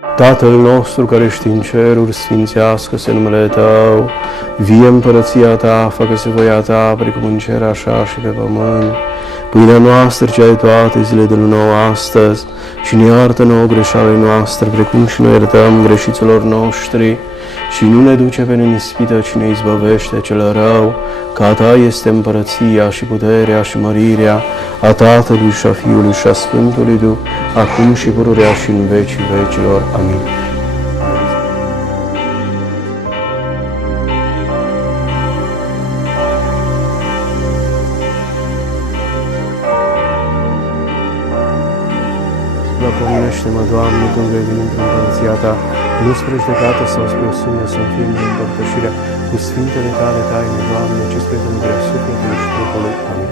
Tatăl nostru care ești în ceruri, sfințească-se numele Tău, vie împărăția Ta, facă-se voia Ta, precum în cer, așa și pe pământ. Pâinea noastră, cea de toate zile de nouă astăzi, și ne iartă nouă greșalele noastre, precum și noi iertăm greșiților noștri, și nu ne duce pe ispită, ci ne izbăvește cel rău, că a Ta este împărăția și puterea și mărirea a Tatălui și a Fiului și a Sfântului Duh, acum și pururea și în vecii vecilor. Amin. Pomenește-mă, Doamne, când vei veni într-o împărăția Ta, nu spre judecată sau spre o sână să fim în împărtășirea cu Sfintele Tale taine, Doamne, ci spre mântuirea sufletului și trupului. Amin.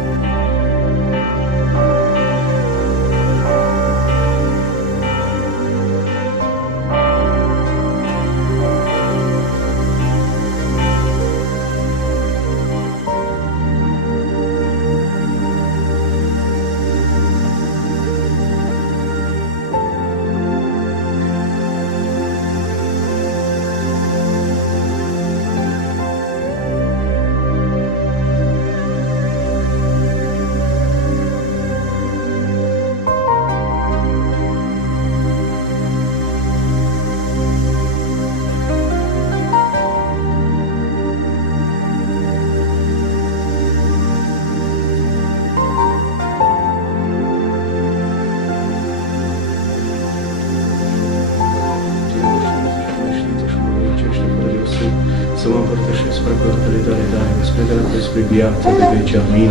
Să mă împărtășesc păcatele Tale taine, spre dreptul, spre viața de veci. Amin.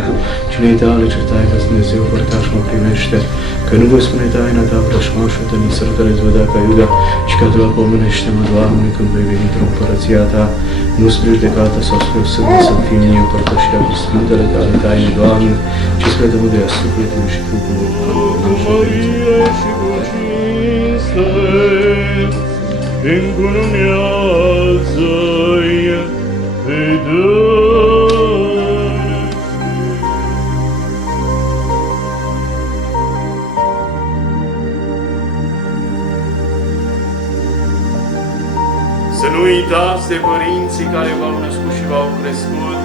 Cine-i Tale, certai că Dumnezeu părtaș mă primește, că nu voi spune taina Ta vrășmașă tăi, sărătăre îți vedea ca Iuda, și că Tu la pomenește-mă, Doamne, când vei veni într-o împărăția Ta, nu spre judecată sau spre o sână să-mi fie mie împărtășirea cu Sfintele Tale taine, Doamne, ci spre dămâduia sufletului și trupului. Încununează-i pe Să nu uitați de părinții care v-au născut și v-au crescut,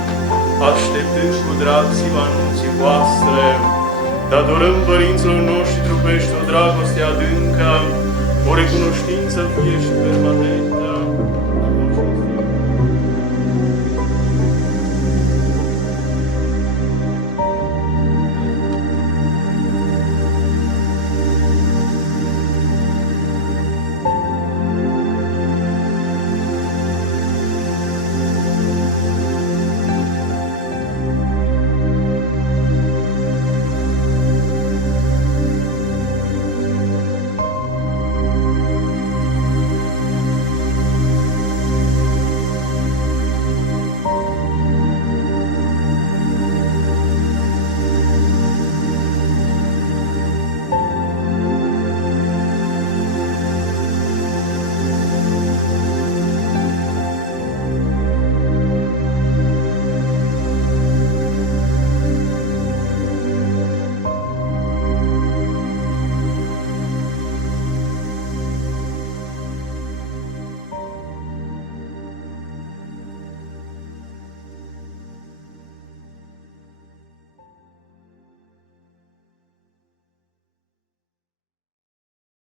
așteptând cu drag ziua anunții voastre. Datorăm părinților noștri trupești o dragoste adâncă, o recunoștință vie și permanentă.